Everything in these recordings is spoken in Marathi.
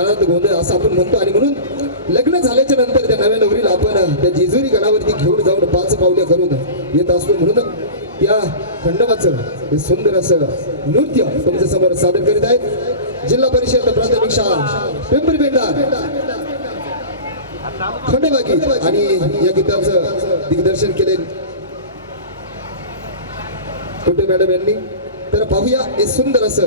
आनंद गोंधळ असं आपण म्हणतो. आणि म्हणून लग्न झाल्याच्यानंतर त्या नव्या नवरीला आपण त्या जेजुरी गडावरती घेऊन जाऊन पाच पावल्या करून येत असतो. म्हणून त्या खंडवाचं हे सुंदर असं नृत्य तुमच्यासमोर सादर करीत आहेत. जिल्हा परिषद प्राथमिक शाळा पिंपरी बेंडा खंडवा गीत आणि या गीताचं दिग्दर्शन केले कुठे मॅडम यांनी? तर पाहूया हे सुंदर असं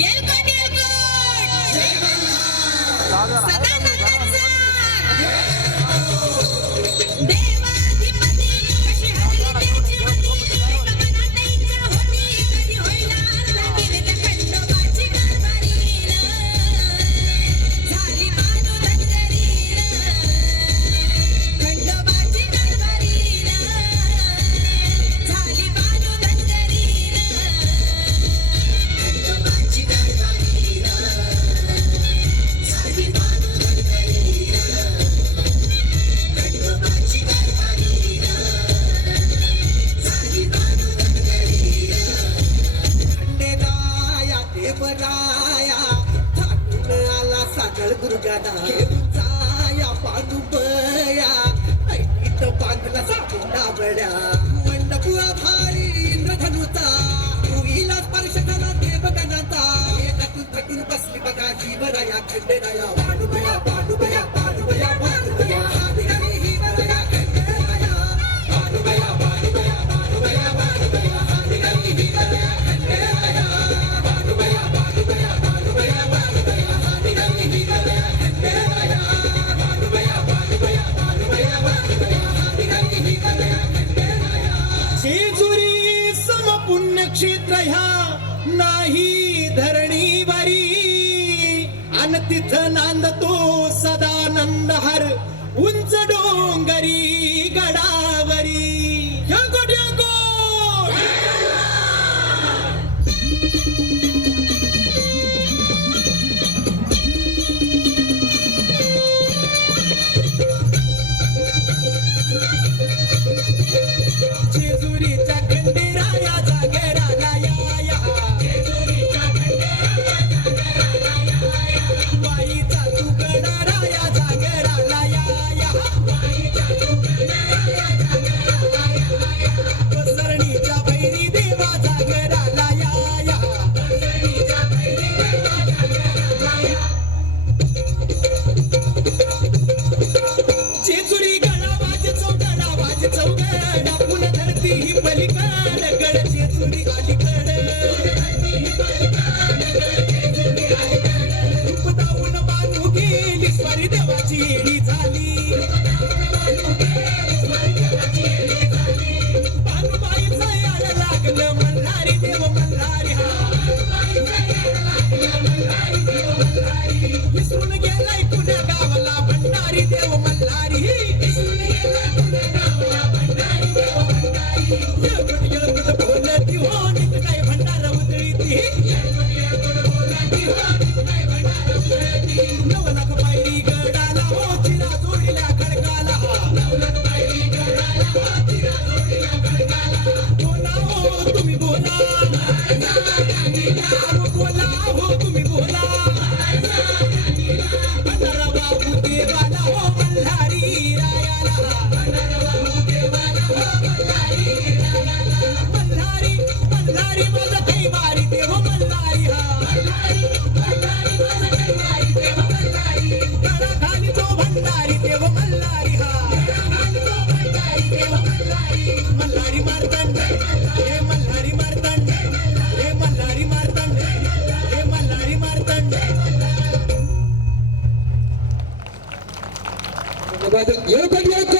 Yeah. गदा खेळूचा या पादुपया ऐटीत बांधला सापडा बड्या मंडप भारी इंद्रधनुचा. मुलीला स्पर्श झाला देवगणाचा. थकून बसली बघा जीवराया खंडेराया. पुण्यक्षेत्र ह्या नाही धरणी वारी. अन तिथ नांदतो सदानंद हर उंच डोंगरी. ईश्वरी देवाची येणी झाली. Yo, yo, yo, yo.